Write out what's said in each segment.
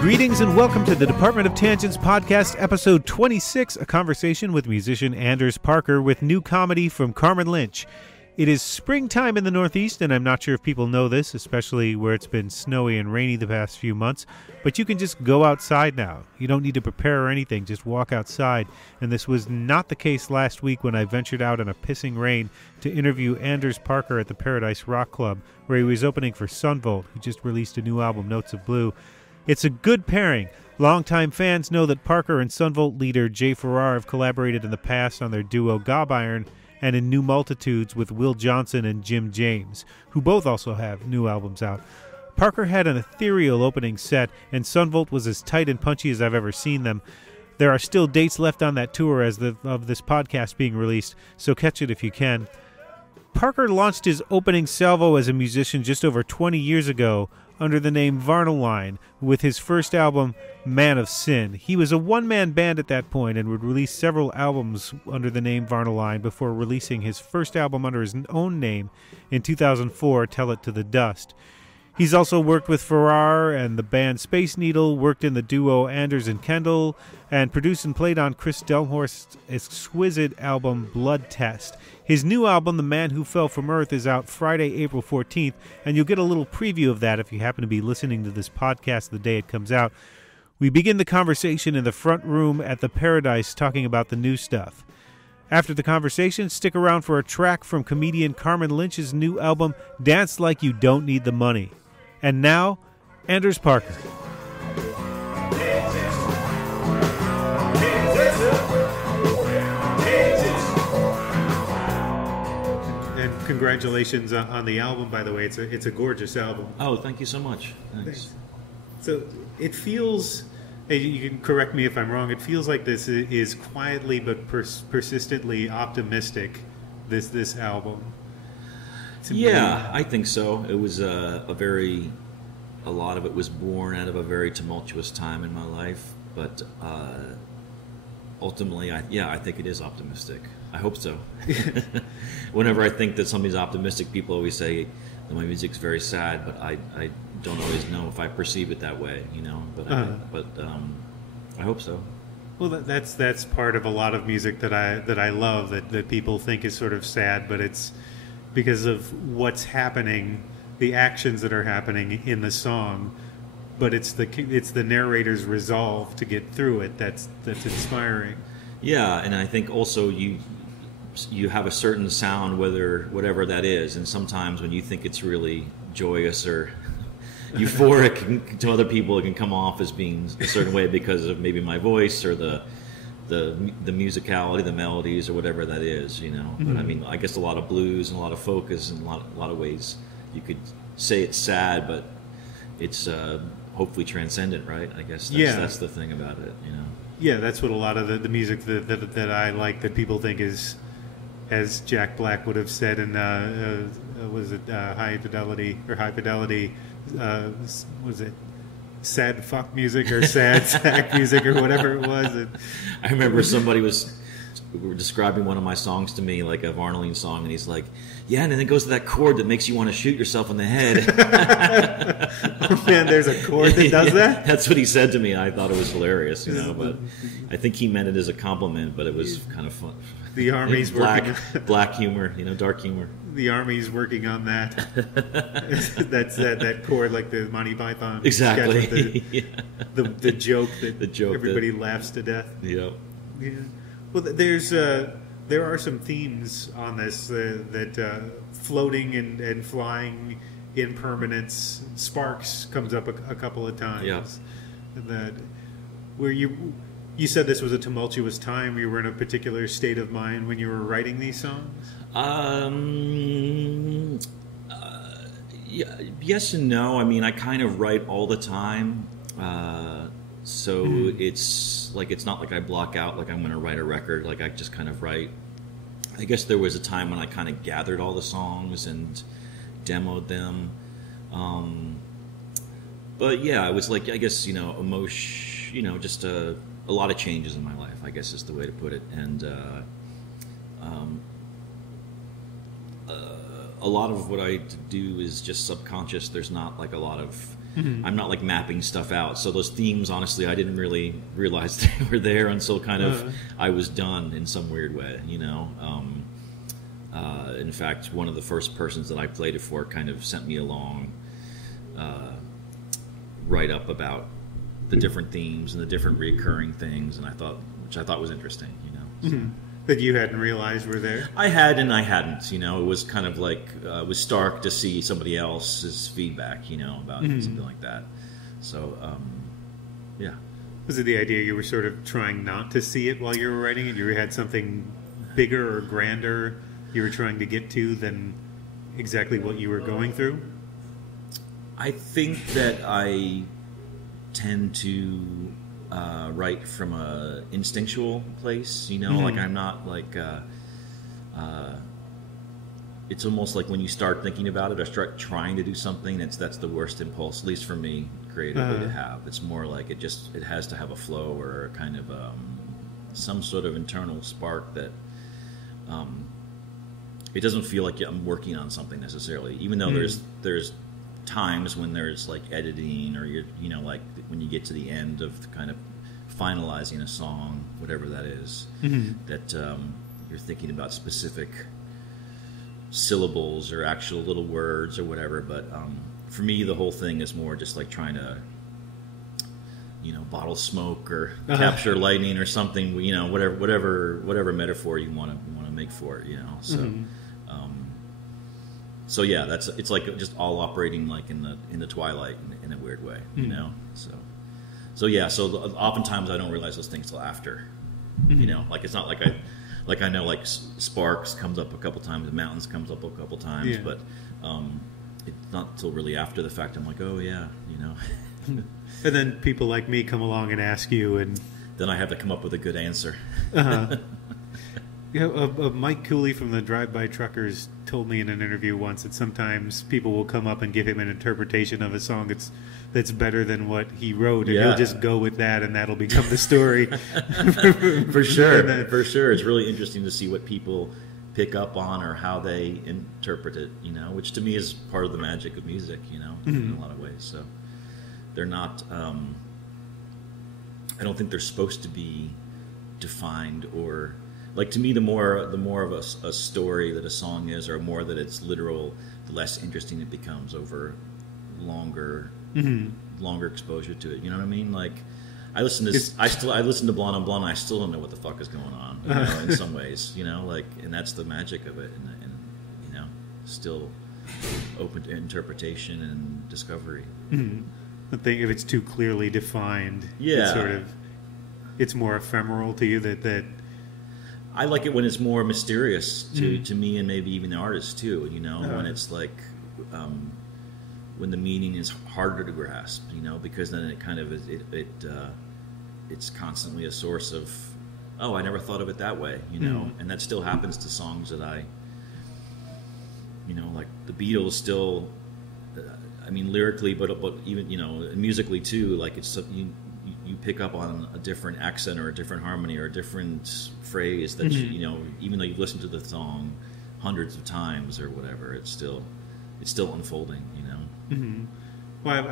Greetings and welcome to the Department of Tangents podcast, episode 26, a conversation with musician Anders Parker with new comedy from Carmen Lynch. It is springtime in the Northeast, and I'm not sure if people know this, especially where it's been snowy and rainy the past few months, but you can just go outside now. You don't need to prepare or anything, just walk outside. And this was not the case last week when I ventured out in a pissing rain to interview Anders Parker at the Paradise Rock Club, where he was opening for Sunvolt, who just released a new album, Notes of Blue. It's a good pairing. Longtime fans know that Parker and Sunvolt leader Jay Farrar have collaborated in the past on their duo Gob Iron and in New Multitudes with Will Johnson and Jim James, who both also have new albums out. Parker had an ethereal opening set, and Sunvolt was as tight and punchy as I've ever seen them. There are still dates left on that tour of this podcast being released, so catch it if you can. Parker launched his opening salvo as a musician just over 20 years ago under the name Varnaline with his first album, Man of Sin. He was a one-man band at that point and would release several albums under the name Varnaline before releasing his first album under his own name in 2004, Tell It to the Dust. He's also worked with Farrar and the band Space Needle, worked in the duo Anders and Kendall, and produced and played on Chris Delmhorst's exquisite album Blood Test. His new album, The Man Who Fell from Earth, is out Friday, April 14th, and you'll get a little preview of that if you happen to be listening to this podcast the day it comes out. We begin the conversation in the front room at the Paradise talking about the new stuff. After the conversation, stick around for a track from comedian Carmen Lynch's new album, Dance Like You Don't Need the Money. And now, Anders Parker. And congratulations on the album, by the way. It's a gorgeous album. Oh, thank you so much. Thanks. So it feels, you can correct me if I'm wrong, it feels like this is quietly but persistently optimistic, this album. Yeah, I think so. It was a lot of it was born out of a very tumultuous time in my life, but ultimately, I think it is optimistic. I hope so. Whenever I think that something's optimistic, people always say that my music's very sad, but I don't always know if I perceive it that way, you know. But I hope so. Well, that's part of a lot of music that I love, that people think is sort of sad, but it's because of what's happening, the actions that are happening in the song, but it's the narrator's resolve to get through it that's inspiring. Yeah, and I think also you have a certain sound, whatever that is, and sometimes when you think it's really joyous or euphoric, to other people it can come off as being a certain way because of maybe my voice or the musicality, the melodies, or whatever that is, you know. Mm-hmm. But I mean, I guess a lot of blues and a lot of folk is in a lot of ways you could say it's sad, but it's hopefully transcendent, right? I guess that's the thing about it, you know. Yeah, that's what a lot of the music that I like, that people think is, as Jack Black would have said in was it High Fidelity, was it sad fuck music or sad sack music or whatever it was. I remember somebody was describing one of my songs to me, like a Varnaline song, and he's like, yeah, and then it goes to that chord that makes you want to shoot yourself in the head. Oh man, there's a chord that does that? That's what he said to me, and I thought it was hilarious, you know, but I think he meant it as a compliment, but it was kind of fun. The Army's black humor, you know, dark humor. The Army's working on that. That's that chord, like the Monty Python. Exactly. The joke that everybody laughs to death. Yep. Yeah. Well, there are some themes on this that floating and flying impermanence. Sparks comes up a couple of times. Yeah. That where you said this was a tumultuous time. You were in a particular state of mind when you were writing these songs? Yes and no. I mean, I kind of write all the time. So it's not like I block out like I'm going to write a record. Like I just kind of write. I guess there was a time when I kind of gathered all the songs and demoed them. But yeah, it was like, I guess, just a lot of changes in my life, I guess is the way to put it. And a lot of what I do is just subconscious. There's not like a lot of I'm not like mapping stuff out. So those themes, honestly, I didn't really realize they were there until kind of I was done in some weird way, you know. In fact, one of the first persons that I played it for kind of sent me along write up about the different themes and the different reoccurring things, and which I thought was interesting, you know. So. That you hadn't realized were there? I had and I hadn't, you know. It was kind of like, it was stark to see somebody else's feedback, you know, about something like that. So, yeah. Was it the idea you were sort of trying not to see it while you were writing it? You had something bigger or grander you were trying to get to than exactly what you were going through? I think that I tend to write from a instinctual place, you know, like I'm not like it's almost like when you start thinking about it or start trying to do something, that's the worst impulse, at least for me, creatively, to have. It's more like it has to have a flow or a kind of some sort of internal spark that it doesn't feel like I'm working on something necessarily, even though there's times when there's like editing or you know, like when you get to the end of kind of finalizing a song, whatever that is, that you're thinking about specific syllables or actual little words or whatever. But for me, the whole thing is more just like trying to, you know, bottle smoke or capture lightning or something, you know, whatever metaphor you want to make for it, you know. So so yeah, it's like just all operating like in the twilight in a weird way, you know. So yeah, so oftentimes I don't realize those things till after, you know. Like it's not like I know like Sparks comes up a couple times, Mountains comes up a couple times, but it's not till really after the fact I'm like, oh yeah, you know. And then people like me come along and ask you, and then I have to come up with a good answer. You know, Mike Cooley from the Drive-By Truckers told me in an interview once that sometimes people will come up and give him an interpretation of a song that's better than what he wrote, and he'll just go with that, and that'll become the story. For sure, for sure. It's really interesting to see what people pick up on or how they interpret it, you know, which to me is part of the magic of music, you know, in a lot of ways. So they're not, I don't think they're supposed to be defined or... Like, to me, the more of a story that a song is, or more that it's literal, the less interesting it becomes over longer exposure to it. You know what I mean? Like, I listen to Blonde on Blonde, and I still don't know what the fuck is going on. You know, in some ways, you know, like, and that's the magic of it, and you know, still open to interpretation and discovery. I think if it's too clearly defined, it's more ephemeral to you. That I like it when it's more mysterious to me and maybe even the artist too, you know, when it's like when the meaning is harder to grasp, you know, because then it kind of it's constantly a source of, oh, I never thought of it that way, you know, and that still happens to songs that I, you know, like the Beatles still, I mean, lyrically, but even, you know, musically too, like it's you pick up on a different accent or a different harmony or a different phrase that you know, even though you've listened to the song hundreds of times or whatever, it's still unfolding, you know. Well,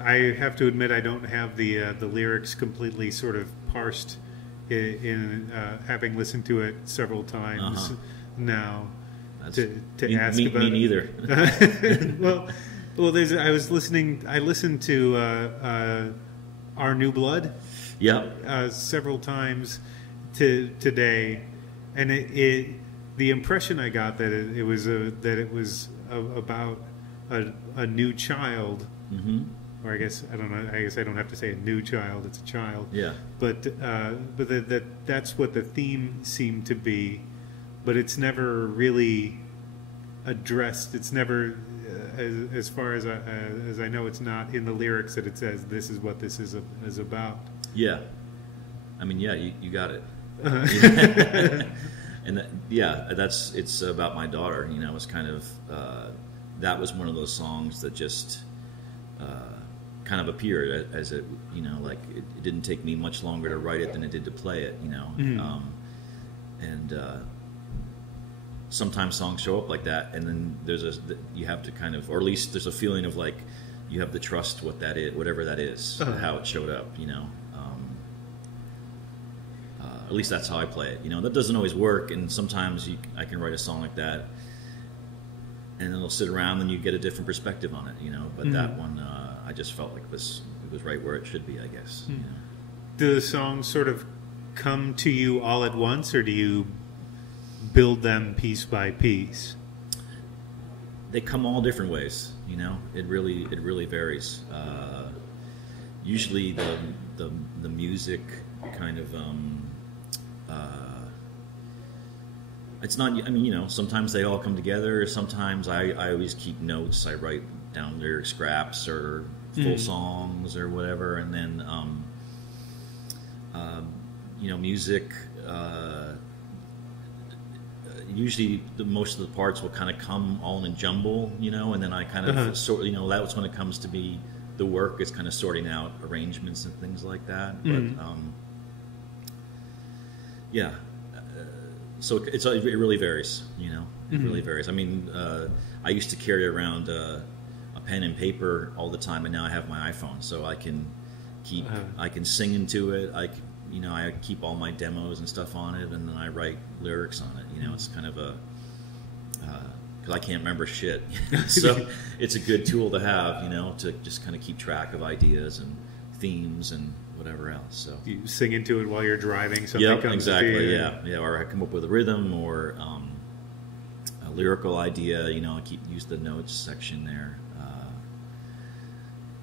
I have to admit I don't have the lyrics completely sort of parsed in having listened to it several times now. To ask about me neither. well, I listened to Our New Blood several times today, and the impression I got that it was about a new child, or I guess I don't know. I guess I don't have to say a new child; it's a child. Yeah. But that's what the theme seemed to be, but it's never really addressed. It's never, as far as I know, it's not in the lyrics that it says this is what this is about. Yeah. I mean, yeah, you got it. And it's about my daughter. You know, it's kind of that was one of those songs that just kind of appeared as it, you know, like it didn't take me much longer to write it than it did to play it. You know, and sometimes songs show up like that, and then you have to kind of, or at least there's a feeling of like you have to trust what that is, whatever that is, how it showed up, you know. At least that's how I play it. You know, that doesn't always work, and sometimes I can write a song like that, and it'll sit around, and you get a different perspective on it, you know. But that one, I just felt like it was right where it should be, I guess. You know? Do the songs sort of come to you all at once, or do you build them piece by piece? They come all different ways, you know. It really varies. Usually the music kind of it's not, I mean, you know, sometimes they all come together. Sometimes I always keep notes. I write down lyric scraps or full songs or whatever, and then you know, music, usually most of the parts will kind of come all in a jumble, you know, and then I kind of sort, you know, that's when it comes to be the work is kind of sorting out arrangements and things like that. But yeah, so it really varies, you know. It really varies. I mean, I used to carry around a pen and paper all the time, and now I have my iPhone, so I can keep, I can sing into it. You know, I keep all my demos and stuff on it, and then I write lyrics on it. You know, it's kind of a, because I can't remember shit. So it's a good tool to have, you know, to just kind of keep track of ideas and themes and whatever else. So you sing into it while you're driving. Something comes exactly. to you. Yeah. Or I come up with a rhythm or a lyrical idea. You know, I use the notes section there.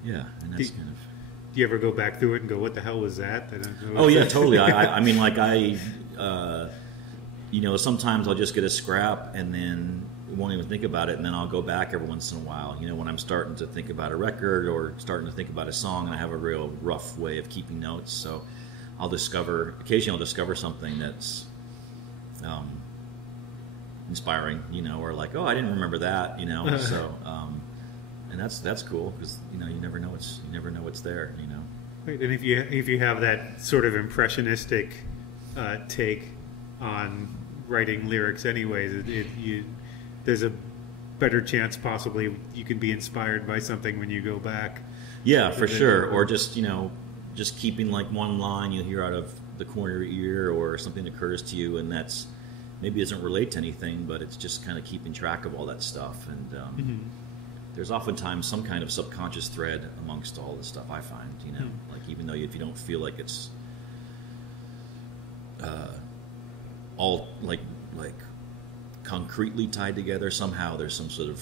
Yeah, and that's kind of. Do you ever go back through it and go, "What the hell was that?" I don't know. Oh yeah, totally. I mean, like you know, sometimes I'll just get a scrap and then won't even think about it, and then I'll go back every once in a while. You know, when I'm starting to think about a record or starting to think about a song, and I have a real rough way of keeping notes, so occasionally I'll discover something that's inspiring, you know, or like, oh, I didn't remember that, you know. So, and that's cool because you know you never know what's there, you know. Right, and if you have that sort of impressionistic take on writing lyrics, anyways, there's a better chance possibly you can be inspired by something when you go back. Yeah, for sure. Or just, you know, just keeping like one line you hear out of the corner of your ear or something that occurs to you, and that's maybe doesn't relate to anything, but it's just kind of keeping track of all that stuff. And there's oftentimes some kind of subconscious thread amongst all the stuff, I find, you know, like even though if you don't feel like it's all like concretely tied together, somehow there's some sort of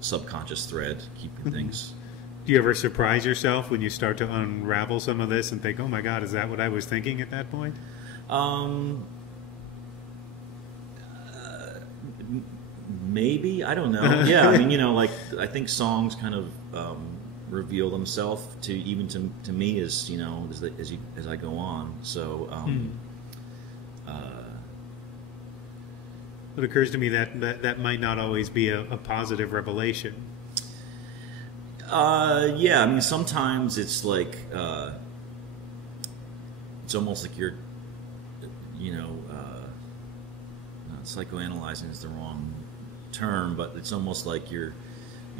subconscious thread keeping things. Do you ever surprise yourself when you start to unravel some of this and think, oh my God, is that what I was thinking at that point? Maybe, I don't know. Yeah, I mean, you know, like I think songs kind of reveal themselves to me as, you know, as I go on. So it occurs to me that might not always be a positive revelation. Yeah, I mean, sometimes it's like it's almost like you're, you know, psychoanalyzing is the wrong term, but it's almost like your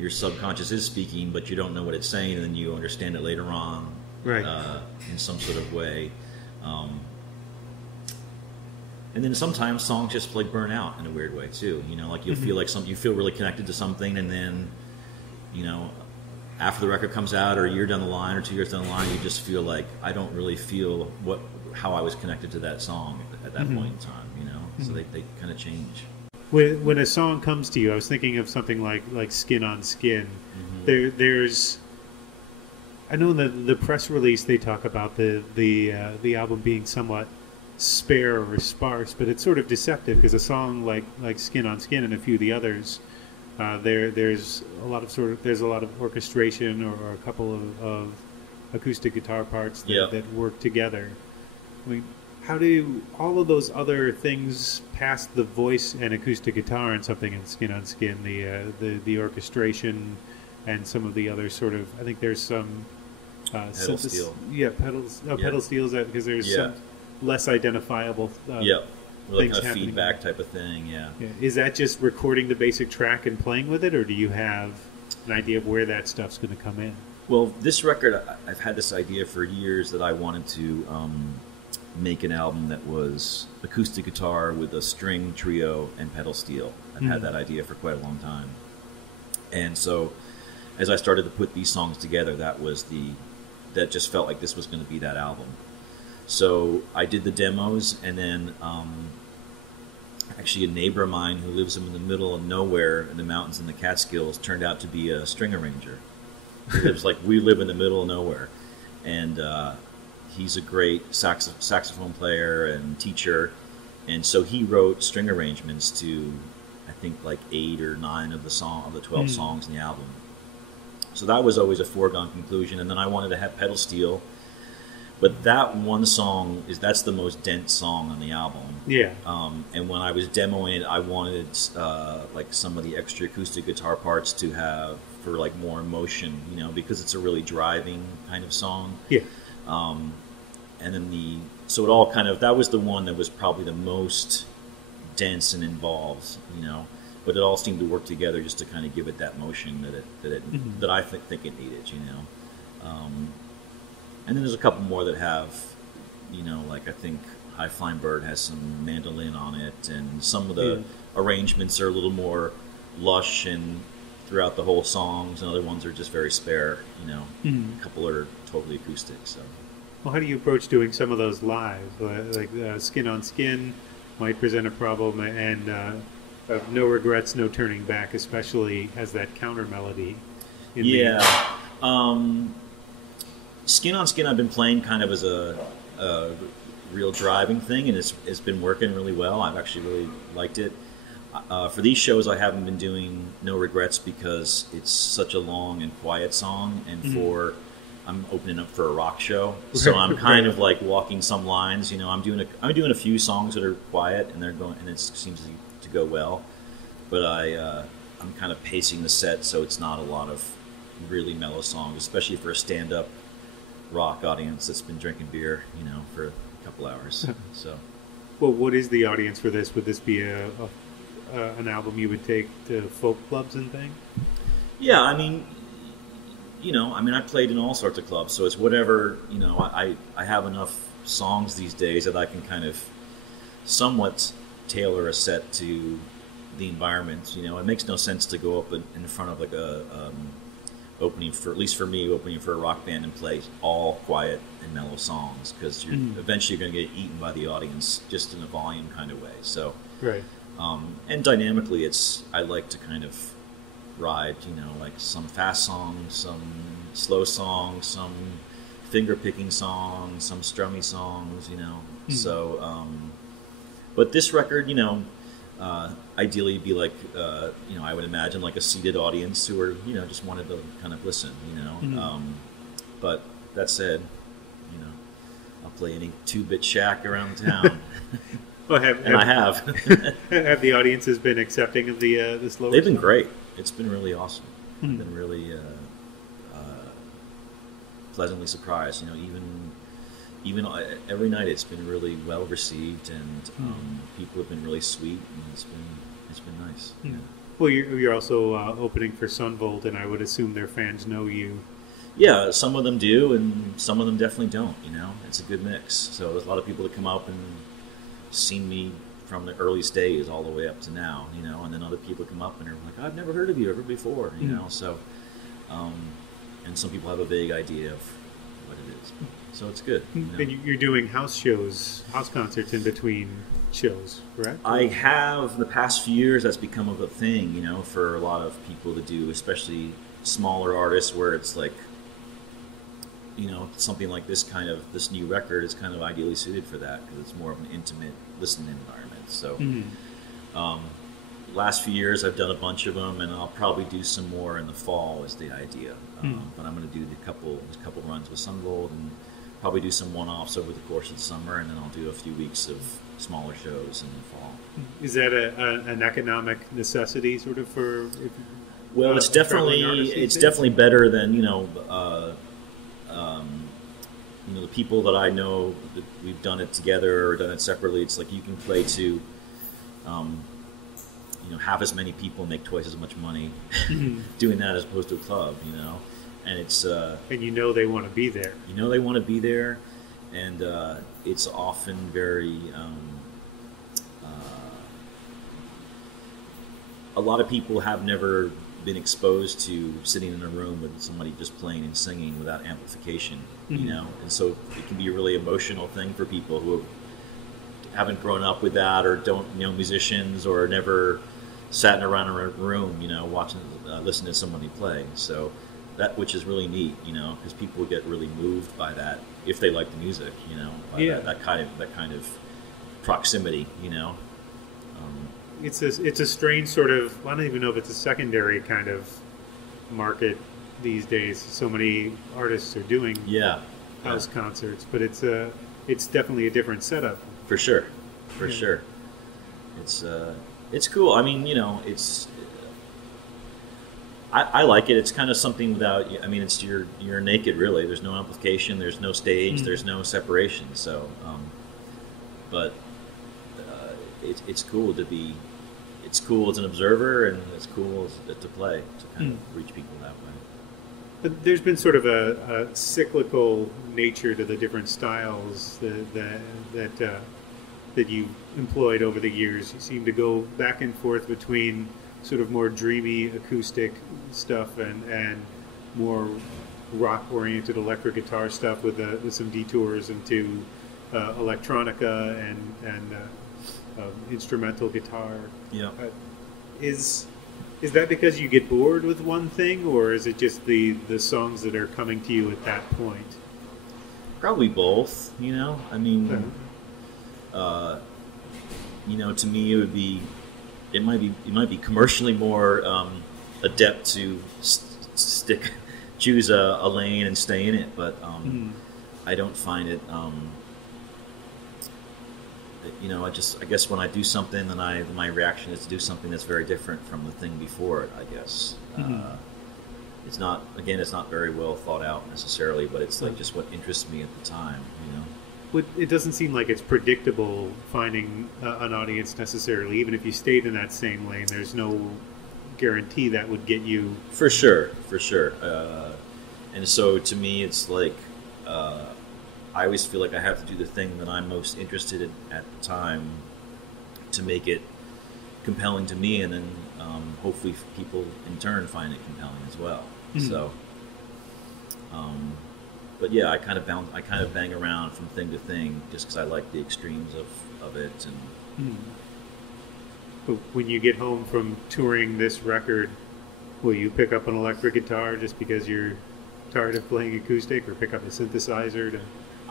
subconscious is speaking, but you don't know what it's saying, and then you understand it later on, right? In some sort of way. And then sometimes songs just like burn out in a weird way too. You know, like you'll feel like you feel really connected to something, and then, you know, after the record comes out, or a year down the line, or 2 years down the line, you just feel like I don't really feel how I was connected to that song at that point in time. You know, so they kind of change. When a song comes to you, I was thinking of something like Skin on Skin. There's, I know in the press release they talk about the album being somewhat spare or sparse, but it's sort of deceptive because a song like Skin on Skin and a few of the others, there's a lot of orchestration or a couple of acoustic guitar parts that work together. I mean, how do all of those other things past the voice and acoustic guitar and something in Skin on Skin, the orchestration and some of the other sort of, I think there's some pedal steel. Yeah, pedal steels, because there's some less identifiable like things kind of happening. Feedback type of thing. Yeah. Is that just recording the basic track and playing with it, or do you have an idea of where that stuff's going to come in? Well, this record, I've had this idea for years that I wanted to make an album that was acoustic guitar with a string trio and pedal steel. I've had that idea for quite a long time. And so as I started to put these songs together, that just felt like this was going to be that album. So I did the demos, and then actually a neighbor of mine who lives in the middle of nowhere in the mountains in the Catskills turned out to be a string arranger. We live in the middle of nowhere, and he's a great saxophone player and teacher, and so he wrote string arrangements to, I think, like 8 or 9 of the 12 songs in the album. So that was always a foregone conclusion, and then I wanted to have pedal steel. But that one song that's the most dense song on the album. Yeah. And when I was demoing it, I wanted like some of the extra acoustic guitar parts to have for like more emotion, because it's a really driving kind of song. Yeah. And then so it all that was the one that was probably the most dense and involved, But it all seemed to work together just to kind of give it that motion that I think it needed, And then there's a couple more that have, like I think High Flying Bird has some mandolin on it, and some of the arrangements are a little more lush and throughout the whole songs, and other ones are just very spare, A couple are totally acoustic. So, well, how do you approach doing some of those live? Like Skin on Skin might present a problem, and No Regrets, No Turning Back especially has that counter melody. Skin on Skin I've been playing kind of as a real driving thing, and it's been working really well. I've actually really liked it. For these shows, I haven't been doing No Regrets because it's such a long and quiet song, and I'm opening up for a rock show, so I'm kind of like walking some lines. I'm doing a few songs that are quiet, and it seems to go well, but I'm kind of pacing the set so it's not a lot of really mellow songs, especially for a stand-up rock audience that's been drinking beer, for a couple hours. So, well, what is the audience for this? Would this be an album you would take to folk clubs and things? Yeah, I played in all sorts of clubs, so it's whatever. I have enough songs these days that I can kind of somewhat tailor a set to the environment. It makes no sense to go up in front of like opening for a rock band and play all quiet and mellow songs, because you're eventually going to get eaten by the audience just in a volume kind of way. So, right. And dynamically, I like to kind of ride, like some fast songs, some slow songs, some finger picking songs, some strummy songs, So, but this record, ideally be like, I would imagine like a seated audience who are, just wanted to kind of listen, But that said, I'll play any 2-bit shack around town. Well, I have. Have the audiences been accepting of the slower? They've been great. It's been really awesome. I've been really pleasantly surprised. Even every night it's been really well received, and people have been really sweet, and it's been nice. Yeah. Well, you're also opening for Sunvolt, and I would assume their fans know you. Yeah, some of them do, and some of them definitely don't. It's a good mix. So there's a lot of people that come up and seen me from the earliest days all the way up to now. And then other people come up and are like, "I've never heard of you ever before." So, and some people have a vague idea of what it is. So it's good. And you're doing house concerts in between shows, correct? I have, the past few years, that's become a thing, for a lot of people to do, especially smaller artists, where it's like, something like this new record is kind of ideally suited for that, because it's more of an intimate listening environment. So, last few years I've done a bunch of them, and I'll probably do some more in the fall is the idea. But I'm going to do a couple runs with Sunvolt, and probably do some one-offs over the course of the summer, and then I'll do a few weeks of smaller shows in the fall. Is that an economic necessity, sort of, for? Well, it's definitely better than the people that I know that we've done it together or done it separately. It's like you can play to have as many people make twice as much money doing that as opposed to a club, and it's and they want to be there. They want to be there, and it's often very. A lot of people have never been exposed to sitting in a room with somebody just playing and singing without amplification, and so it can be a really emotional thing for people who haven't grown up with that, or don't musicians, or never sat around a room, watching, listening to somebody play. So that, which is really neat, because people get really moved by that if they like the music, by that kind of proximity, It's a strange sort of, I don't even know if it's a secondary kind of market these days. So many artists are doing house concerts, but it's definitely a different setup. For sure. It's cool. I mean, it's. I like it. It's kind of something without. I mean, it's you're naked really. There's no amplification. There's no stage. There's no separation. So, but it's cool to be. It's cool as an observer, and it's cool to play, to kind of reach people that way. But there's been sort of a cyclical nature to the different styles that you've employed over the years. You seem to go back and forth between sort of more dreamy acoustic stuff and more rock-oriented electric guitar stuff with some detours into electronica and instrumental guitar. Yeah. Is that because you get bored with one thing, or is it just the songs that are coming to you at that point? Probably both. I mean, to me, it might be commercially more adept to choose a lane and stay in it, but I don't find it. I guess when I do something, then my reaction is to do something that's very different from the thing before it. I guess it's not very well thought out necessarily, but it's like just what interests me at the time. It doesn't seem like it's predictable finding an audience necessarily. Even if you stayed in that same lane, there's no guarantee that would get you. For sure. And so to me, it's like I always feel like I have to do the thing that I'm most interested in at the time to make it compelling to me, and then hopefully people in turn find it compelling as well. So. But yeah, I kind of bang around from thing to thing just because I like the extremes of it. And But when you get home from touring this record, will you pick up an electric guitar just because you're tired of playing acoustic, or pick up a synthesizer?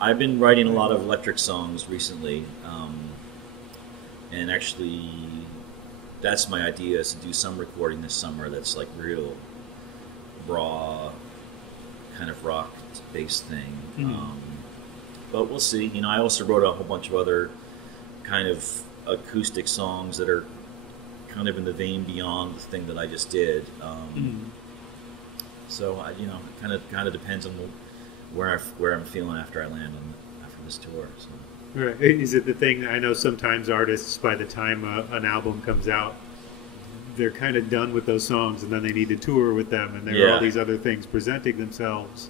I've been writing a lot of electric songs recently, and actually, that's my idea, is to do some recording this summer that's like real raw kind of rock-based thing. But we'll see. I also wrote a whole bunch of other kind of acoustic songs that are kind of in the vein beyond the thing that I just did. So it kind of depends on where I'm feeling after I land after this tour. So. Right. Is it the thing? I know sometimes artists, by the time an album comes out, they're kind of done with those songs, and then they need to tour with them, and there are all these other things presenting themselves,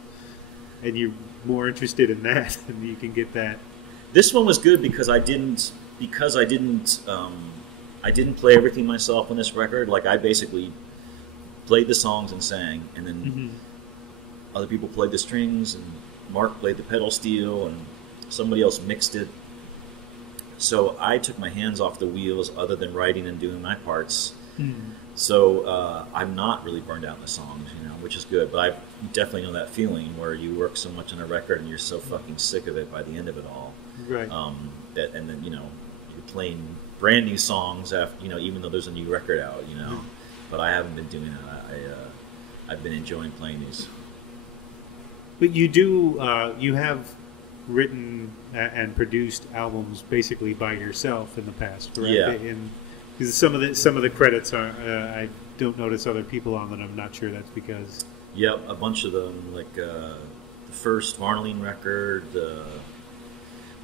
and you're more interested in that, and you can get that. This one was good because I didn't play everything myself on this record. Like, I basically played the songs and sang, and then other people played the strings, and Mark played the pedal steel, and somebody else mixed it. So I took my hands off the wheels other than writing and doing my parts. So I'm not really burned out in the songs, which is good. But I definitely know that feeling where you work so much on a record and you're so fucking sick of it by the end of it all. Right. And then you're playing brand new songs after even though there's a new record out, But I haven't been doing that. I've been enjoying playing these. But you have written and produced albums basically by yourself in the past, correct? Yeah. Because some of the credits are I don't notice other people on them. I'm not sure that's because. Yep, a bunch of them, like the first Varnaline record,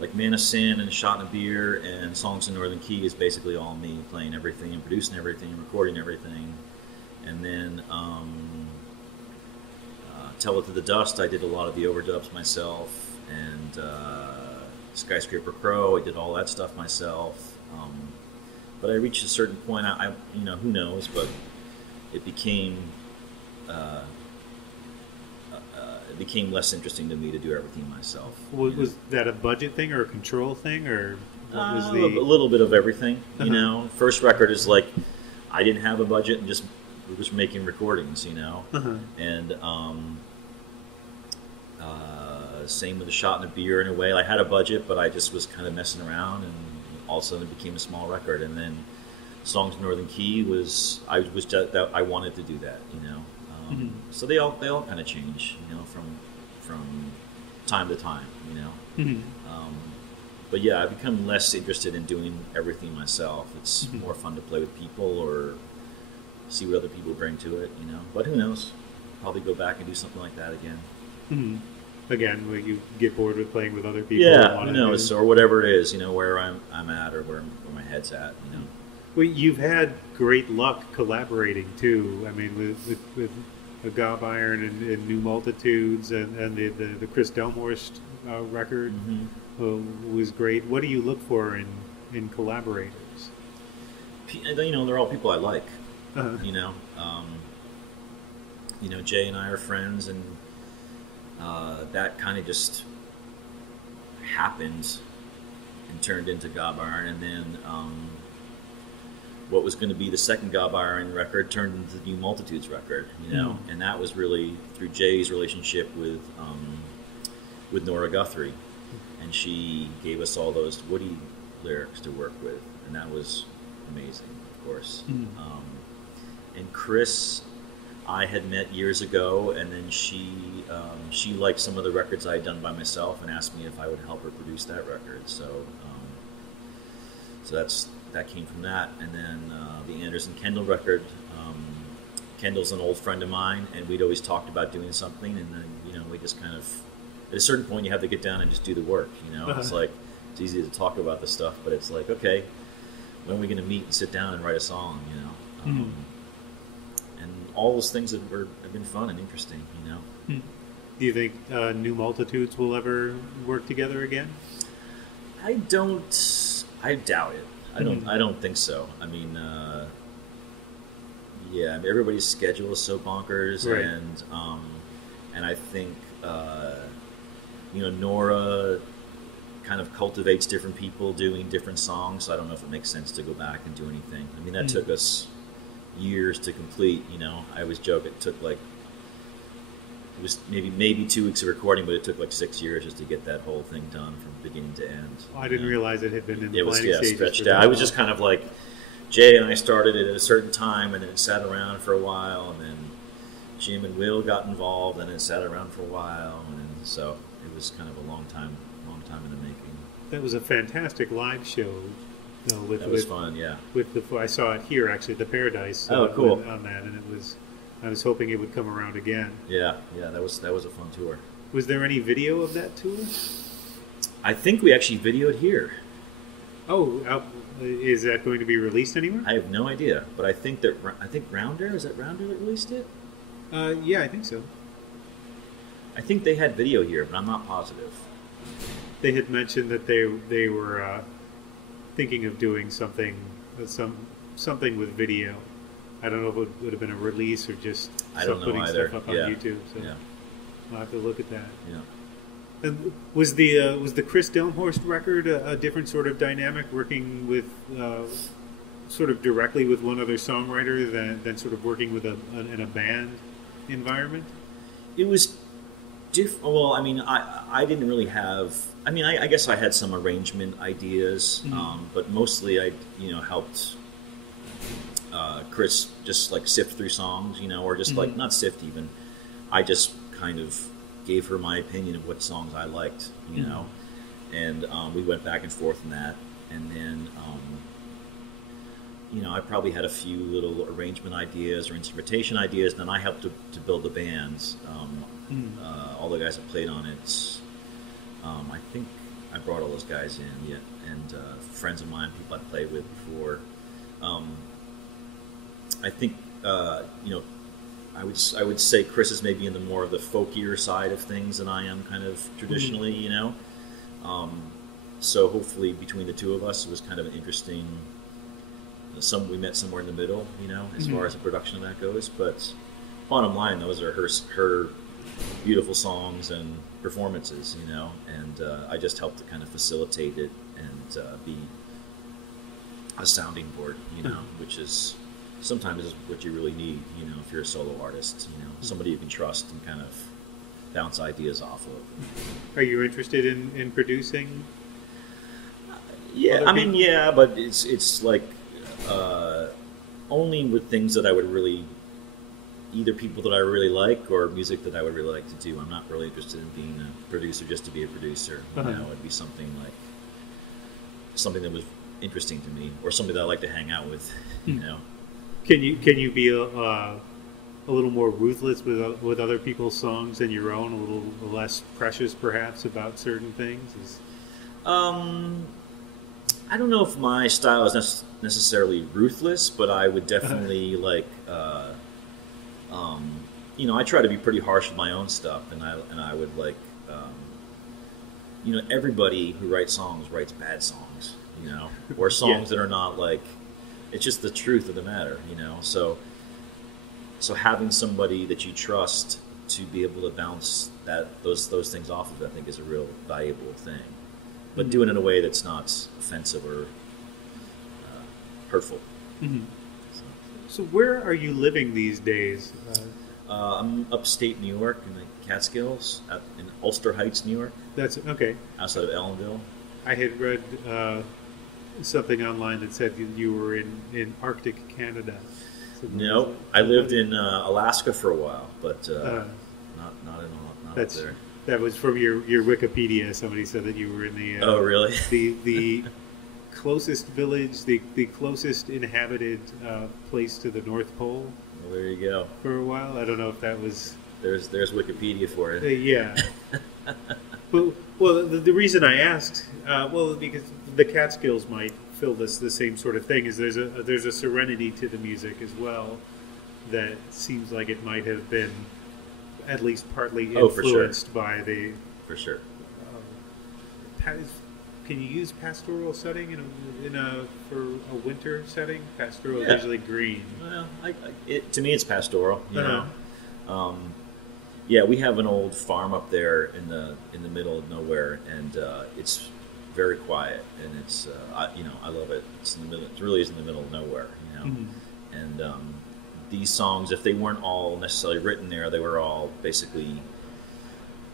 like Man of Sin and Shot in a Beer and Songs in Northern Key is basically all me playing everything and producing everything and recording everything. And then Tell It to the Dust, I did a lot of the overdubs myself, and Skyscraper Crow, I did all that stuff myself. But I reached a certain point, I who knows, but it became less interesting to me to do everything myself. Was that a budget thing or a control thing, or what was a little bit of everything? You know, first record is like I didn't have a budget and just was making recordings, and same with the Shot in a Beer in a way. I had a budget, but I just was kind of messing around, and all of a sudden it became a small record. And then Songs in Northern Key I wanted to do that, So they all kind of change, from time to time, But yeah, I've become less interested in doing everything myself. It's more fun to play with people or see what other people bring to it, But who knows? Probably go back and do something like that again. Mm-hmm. Again, when you get bored with playing with other people. Yeah, who knows? Or whatever it is, where I'm at or where my head's at, Well, you've had great luck collaborating too. I mean, with the Gob Iron and New Multitudes and the Chris Delmhorst record was great. What do you look for in collaborators? They're all people I like. Uh-huh. Jay and I are friends, and that kind of just happened and turned into Gob Iron, and then what was going to be the second Gob Iron record turned into the New Multitudes record, and that was really through Jay's relationship with Nora Guthrie, and she gave us all those Woody lyrics to work with, and that was amazing, of course. And Chris, I had met years ago, and then she liked some of the records I had done by myself and asked me if I would help her produce that record. So that came from that. And then the Anderson Kendall record. Kendall's an old friend of mine, and we'd always talked about doing something, and then we just kind of at a certain point you have to get down and just do the work. It's like it's easy to talk about this stuff, but it's like, okay, when are we going to meet and sit down and write a song? And all those things have been fun and interesting, Do you think New Multitudes will ever work together again? I doubt it. I don't think so. I mean, everybody's schedule is so bonkers, right. And I think Nora kind of cultivates different people doing different songs. So I don't know if it makes sense to go back and do anything. I mean, that took us years to complete. I always joke it took it was maybe 2 weeks of recording, but it took 6 years just to get that whole thing done from beginning to end. I didn't realize it had been in the planning stages. Stretched out. I was just kind of like Jay and I started it at a certain time, and then it sat around for a while, and then Jim and Will got involved, and it sat around for a while, and then, so it was kind of a long time in the making. That was a fantastic live show. That was fun, yeah. I saw it here actually at the Paradise. Cool. On that, and I was hoping it would come around again. Yeah, that was a fun tour. Was there any video of that tour? I think we actually videoed here. Oh, is that going to be released anywhere? I have no idea, but I think Rounder, is that Rounder that released it? Yeah, I think so. I think they had video here, but I'm not positive. They had mentioned that they were thinking of doing something with video. I don't know if it would have been a release or just putting stuff up on YouTube. So yeah. I'll have to look at that. Yeah. And was the Chris Delmhorst record a different sort of dynamic, working with sort of directly with one other songwriter than sort of working with in a band environment? It was different. Well, I mean, I didn't really have. I mean, I guess I had some arrangement ideas, but mostly I helped Chris just sift through songs, or just not sift even. I just kind of gave her my opinion of what songs I liked, and we went back and forth in that, and then I probably had a few little arrangement ideas or instrumentation ideas, and then I helped to build the bands. All the guys that played on it, I think I brought all those guys in, and friends of mine, people I've played with before. I think I would say Chris is maybe in the more of the folkier side of things than I am, kind of traditionally, So hopefully between the two of us, it was kind of an interesting. We met somewhere in the middle, as far as the production of that goes. But bottom line, those are her beautiful songs and performances, and I just helped to kind of facilitate it and be a sounding board, which is sometimes is what you really need, if you're a solo artist, somebody you can trust and kind of bounce ideas off of. Are you interested in producing? Yeah, I mean, yeah, but it's like only with things that I would really, either people that I really like or music that I would really like to do. I'm not really interested in being a producer just to be a producer. It'd be something that was interesting to me, or somebody that I like to hang out with. Can you be a little more ruthless with other people's songs than your own? A little less precious, perhaps, about certain things? I don't know if my style is necessarily ruthless, but I would definitely I try to be pretty harsh with my own stuff, and I would everybody who writes songs writes bad songs, or songs that are not it's just the truth of the matter, So having somebody that you trust to be able to bounce those things off of, I think, is a real valuable thing. But do it in a way that's not offensive or hurtful. Mm-hmm. So where are you living these days? I'm upstate New York in the Catskills, in Ulster Heights, New York. That's okay. Outside of Ellenville. I had read something online that said you were in Arctic Canada. No, I lived in Alaska for a while, but not up there. That was from your Wikipedia. Somebody said that you were in the oh, really? the closest village, the closest inhabited place to the North Pole. Well, there you go. For a while, I don't know if that was. There's Wikipedia for it. Yeah. Well, the reason I asked, because the Catskills might fill the same sort of thing. Is there's a serenity to the music as well that seems like it might have been at least partly influenced by the. For sure. Can you use pastoral setting for a winter setting? Pastoral is usually green. Well, to me, it's pastoral. Yeah, we have an old farm up there in the middle of nowhere, and it's very quiet, and it's I love it. It's in the middle. It really is in the middle of nowhere, Mm-hmm. And these songs, if they weren't all necessarily written there, they were all basically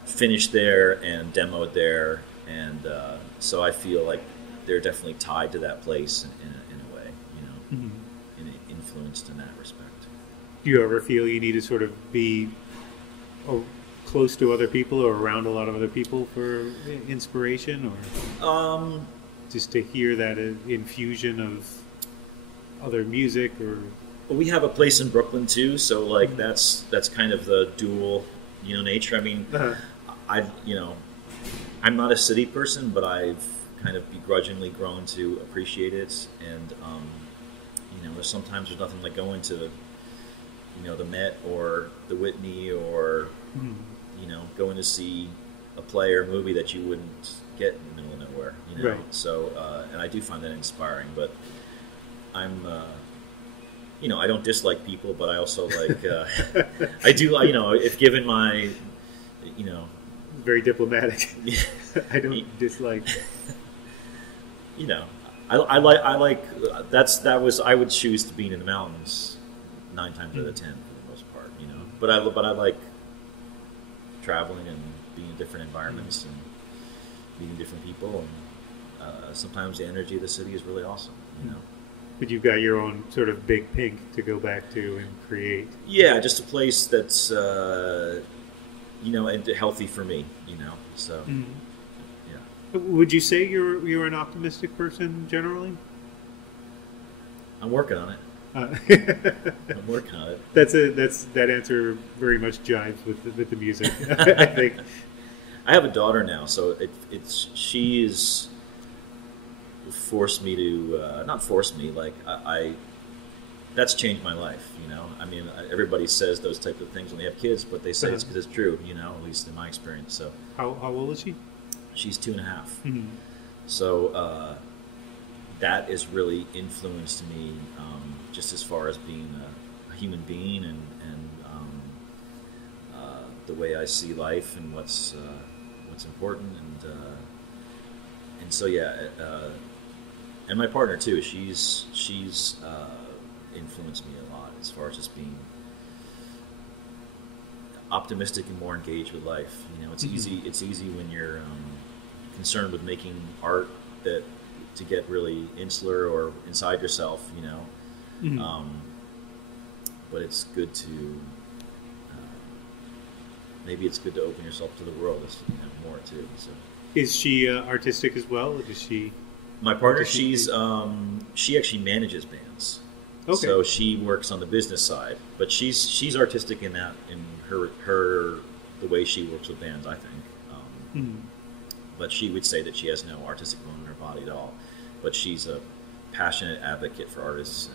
finished there and demoed there, and so I feel like they're definitely tied to that place in a way, Mm-hmm. and influenced in that respect. Do you ever feel you need to sort of be close to other people or around a lot of other people for inspiration, or just to hear that infusion of other music? Or we have a place in Brooklyn too, so that's kind of the dual nature. I mean, I'm not a city person, but I've kind of begrudgingly grown to appreciate it, and sometimes there's nothing like going to the Met or the Whitney, or going to see a play or a movie that you wouldn't get in the middle of nowhere. Right. So and I do find that inspiring, but I'm I don't dislike people, but I also I do if given my very diplomatic. I don't dislike. I like I would choose to be in the mountains 9 times out of 10 for the most part, But I like traveling and being in different environments and meeting different people, and sometimes the energy of the city is really awesome, But you've got your own sort of big pink to go back to and create. Yeah, just a place that's and healthy for me, So yeah. Would you say you're an optimistic person generally? I'm working on it. I'm working on it. That answer very much jives with the music. I think. I have a daughter now, so she's forced me to not forced me. Like I that's changed my life. You know, I mean, everybody says those types of things when they have kids, but they say it's because it's true. You know, at least in my experience. So how old is she? She's 2.5. Mm-hmm. So that has really influenced me, just as far as being a human being and the way I see life and what's important and so yeah, and my partner too. She's influenced me a lot as far as just being optimistic and more engaged with life. You know, it's easy. It's easy when you're concerned with making art that to get really insular or inside yourself. You know, but it's good to. Maybe it's good to open yourself to the world, more too. So, is she artistic as well, or does she? My partner, she actually manages bands. Okay. So she works on the business side, but she's artistic in that in her the way she works with bands, I think. But she would say that she has no artistic bone in her body at all. But she's a passionate advocate for artists,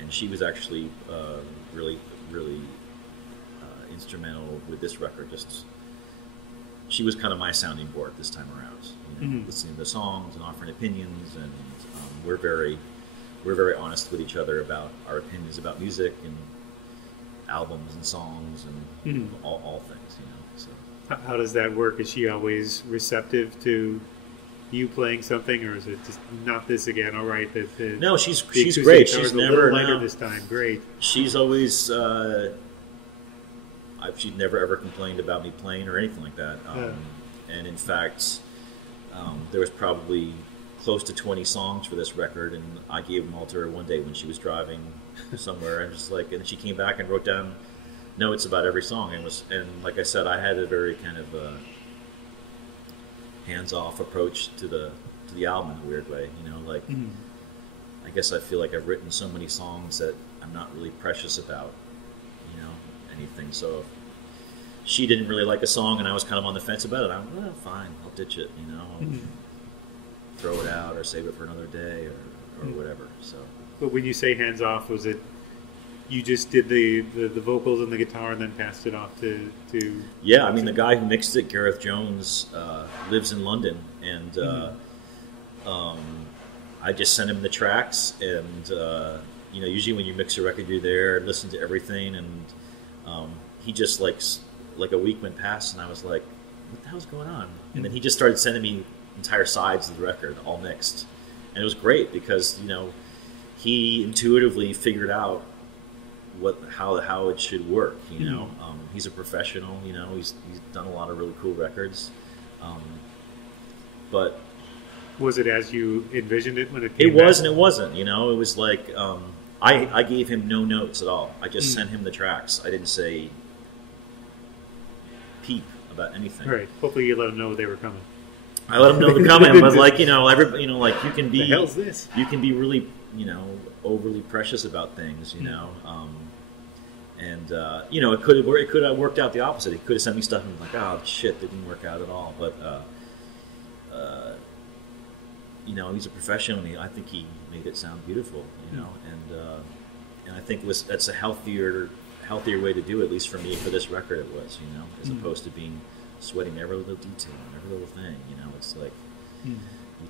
and she was actually really instrumental with this record. Just she was kind of my sounding board this time around. You know, listening to the songs and offering opinions, and we're very honest with each other about our opinions about music and albums and songs and all things. You know, so how does that work? Is she always receptive to you playing something, or is it just not this again? All right, no, she's great. She's never lighter this time. Great. She's always. She'd never ever complained about me playing or anything like that. And in fact, there was probably close to 20 songs for this record, and I gave them all to her one day when she was driving somewhere, and just like, and she came back and wrote down notes about every song, and like I said, I had a very kind of hands-off approach to the album in a weird way. You know, like I guess I feel like I've written so many songs that I'm not really precious about. Anything. So if she didn't really like a song and I was kind of on the fence about it, I'm fine, I'll ditch it, you know, I'll throw it out or save it for another day or whatever. So, but when you say hands off, was it you just did the vocals and the guitar and then passed it off to yeah, I mean, the guy who mixed it, Gareth Jones, lives in London, and I just sent him the tracks, and you know, usually when you mix a record, you're there and listen to everything, and he just like a week went past, and I was like, what the hell's going on? And then he just started sending me entire sides of the record, all mixed. And it was great because, you know, he intuitively figured out how it should work, you know. He's a professional, you know, he's done a lot of really cool records. But was it as you envisioned it when it came It was and it wasn't, you know. It was like I gave him no notes at all. I just sent him the tracks. I didn't say peep about anything. Right. Hopefully you let him know they were coming. I let him know they're coming, but like, you know, like you can be the hell's this? You can be really, you know, overly precious about things, you know. And you know, it could have worked out the opposite. He could have sent me stuff and was like, oh shit, that didn't work out at all. But you know, he's a professional, and I think he made it sound beautiful, you know, and I think that's a healthier way to do it, at least for me, for this record it was, you know, as opposed to being sweating every little detail and every little thing, you know. It's like you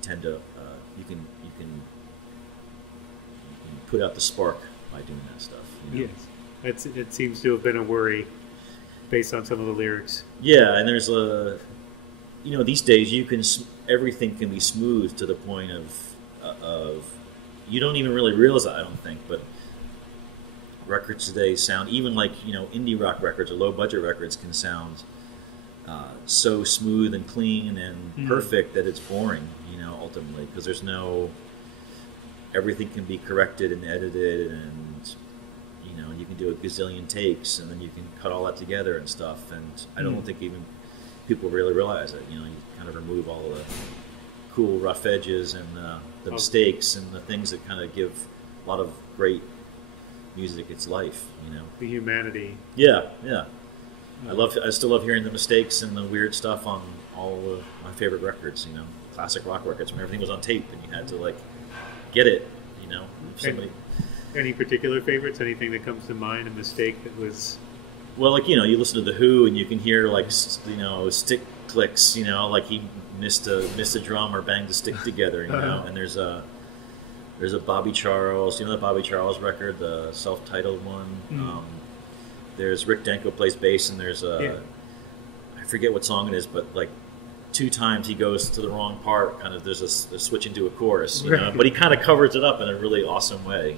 tend to you can put out the spark by doing that stuff, you know? Yes, it seems to have been a worry based on some of the lyrics. Yeah, and there's you know, these days everything can be smooth to the point of you don't even really realize it, I don't think, but records today sound, even like, you know, indie rock records or low budget records can sound so smooth and clean and perfect that it's boring, you know, ultimately, because there's no, everything can be corrected and edited, and you know, you can do a gazillion takes and then you can cut all that together and stuff, and I don't think even people really realize it. You know, you kind of remove all the cool rough edges and the mistakes and the things that kind of give a lot of great music its life, you know. The humanity. Yeah. I still love hearing the mistakes and the weird stuff on all of my favorite records. Classic rock records when everything was on tape and you had to like get it. If somebody. Any particular favorites? Anything that comes to mind? A mistake that was. Well, like you listen to the Who and you can hear like stick clicks. Like he missed a drum or banged a stick together. And there's a Bobby Charles. The Bobby Charles record, the self-titled one. Mm. There's Rick Denko plays bass, and there's I forget what song it is, but like 2 times he goes to the wrong part. Kind of there's a switch into a chorus, but he kind of covers it up in a really awesome way.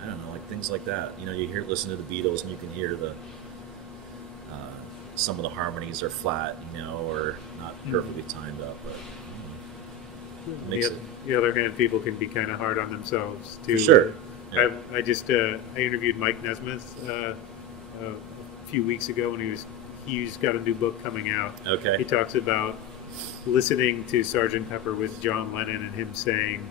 I don't know, like things like that. You listen to the Beatles, and you can hear the some of the harmonies are flat, or not perfectly timed up, but. The other hand, people can be kind of hard on themselves too. For sure. Yeah. I interviewed Mike Nesmith a few weeks ago when he's got a new book coming out. Okay. He talks listening to Sgt. Pepper with John Lennon and him saying,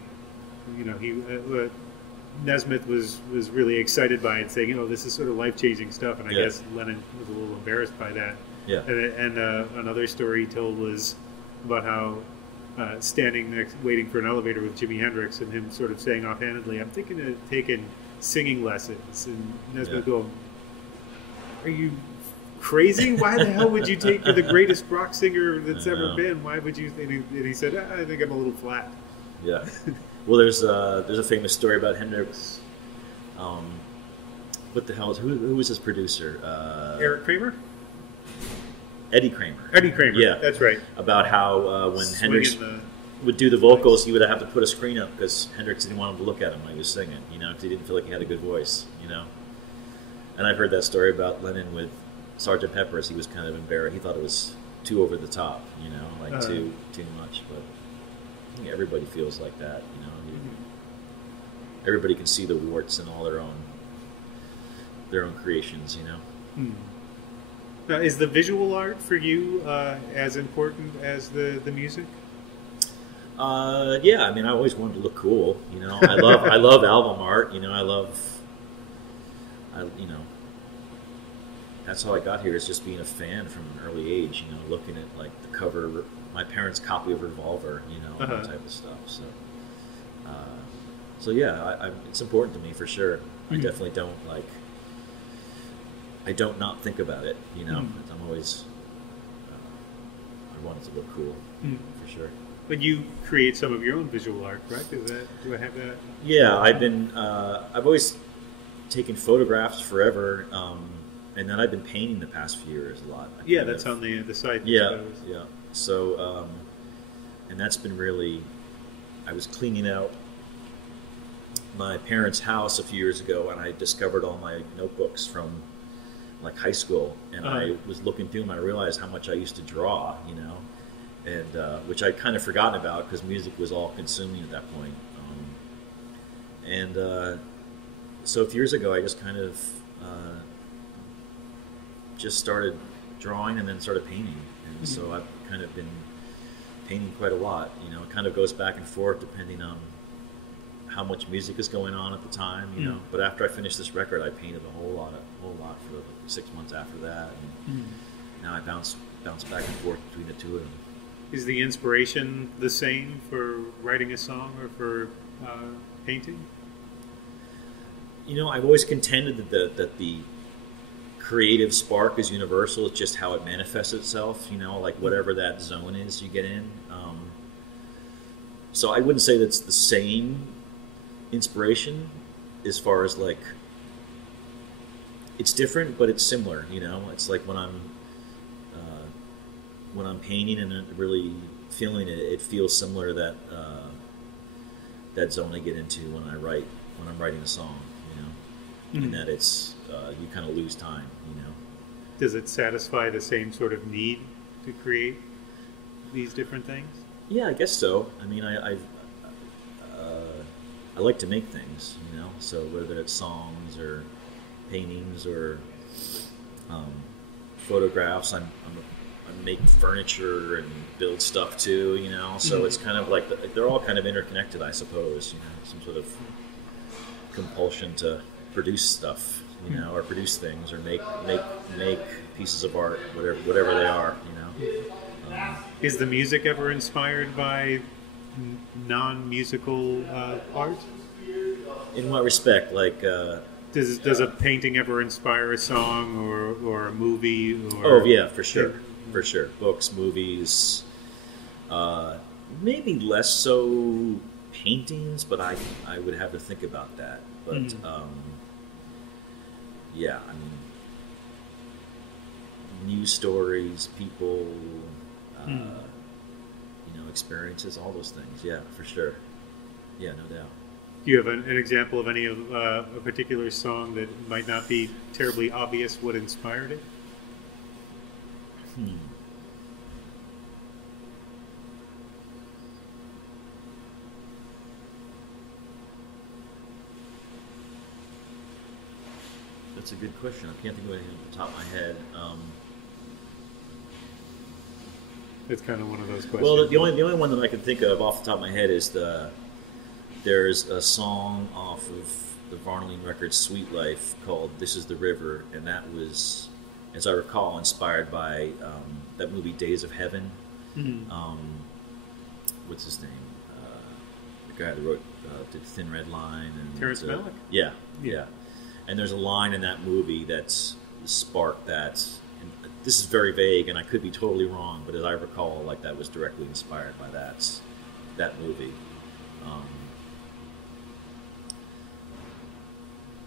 Nesmith was really excited by it, saying, this is sort of life-changing stuff, and I guess Lennon was a little embarrassed by that. Yeah. And another story he told was about how standing next, waiting for an elevator with Jimi Hendrix, and him sort of saying offhandedly, "I'm thinking of taking singing lessons," and Nesmith going, "Are you crazy? Why the hell would you take? You're the greatest rock singer that's ever been. Why would you?" And he said, "I think I'm a little flat." Yeah. Well, there's a famous story about Hendrix. What the hell who was his producer? Eric Kramer. Eddie Kramer. Yeah, that's right. About how when Hendrix would do the vocals, he would have to put a screen up because Hendrix didn't want him to look at him when he was singing, because he didn't feel like he had a good voice, And I've heard that story about Lennon with Sgt. Pepper's. He was kind of embarrassed. He thought it was too over the top, like too much. But I think everybody feels like that, Everybody can see the warts in all their own creations, Now, is the visual art for you as important as the music? Yeah. I mean, I always wanted to look cool. I love album art. That's how I got here. Is just being a fan from an early age. Looking at like the cover, my parents' copy of Revolver. That type of stuff. So yeah, it's important to me for sure. I definitely don't I don't not think about it, I'm always, I want it to look cool, for sure. But you create some of your own visual art, correct? Do I have that? Yeah, I've always taken photographs forever, and then I've been painting the past few years a lot. Yeah, that's on the site. Yeah. So, and that's been really, I was cleaning out my parents' house a few years ago, and I discovered all my notebooks from like high school, and I was looking through them, and I realized how much I used to draw, and which I'd kind of forgotten about because music was all consuming at that point. So a few years ago, I just kind of just started drawing and then started painting, and so I've kind of been painting quite a lot. It kind of goes back and forth depending on how much music is going on at the time, But after I finished this record, I painted a whole lot for 6 months after that, and now I bounce back and forth between the two of them. Is the inspiration the same for writing a song or for painting? I've always contended that the creative spark is universal. It's just how it manifests itself, like whatever that zone is you get in. So I wouldn't say that's the same inspiration as far as like it's different, but it's similar. It's like when I'm painting and really feeling it, it feels similar to that zone I get into when I'm writing a song. And that it's you kind of lose time. Does it satisfy the same sort of need to create these different things? Yeah, I guess so. I mean, I like to make things, so whether it's songs or paintings or photographs, I make furniture and build stuff too, so it's kind of like they're all kind of interconnected, I suppose, some sort of compulsion to produce stuff. you know, or produce things, or make pieces of art, whatever they are, you know. Is the music ever inspired by non-musical art? In what respect? Like, does a painting ever inspire a song or a movie? Or oh yeah, for sure, for sure. Books, movies, maybe less so paintings, but I would have to think about that. But yeah, I mean, news stories, people, you know, experiences, all those things. Yeah, for sure. Yeah, no doubt. Do you have an example of any of a particular song that might not be terribly obvious what inspired it? That's a good question. I can't think of anything off the top of my head. It's kind of one of those questions. Well, the only one that I can think of off the top of my head is there's a song off of the Varnaline record Sweet Life called "This Is the River," and that was, as I recall, inspired by that movie Days of Heaven. What's his name? The guy that wrote did Thin Red Line and Terrence Malick. Yeah. And there's a line in that movie that's sparked that. And this is very vague, and I could be totally wrong, but as I recall, like that was directly inspired by that movie.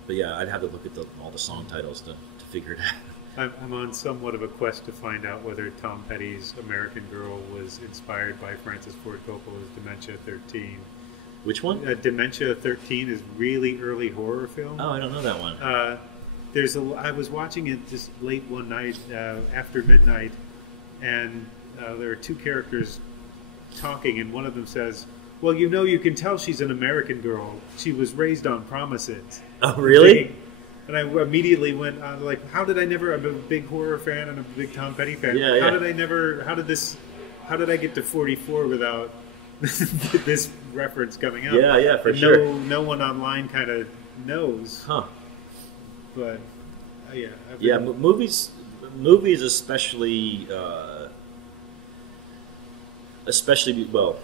But yeah, I'd have to look at all the song titles to figure it out. I'm on somewhat of a quest to find out whether Tom Petty's American Girl was inspired by Francis Ford Coppola's Dementia 13. Which one? Dementia 13 is really early horror film. Oh, I don't know that one. I was watching it just late one night after midnight, and there are two characters talking, and one of them says, "Well, you know, you can tell she's an American girl. She was raised on promises." Oh, really? And I immediately went, like, how did I never? I'm a big horror fan and a big Tom Petty fan. Yeah, how did I never? How did I get to 44 without this reference coming up? Yeah, for sure. No one online kind of knows. Huh. But yeah, movies especially well,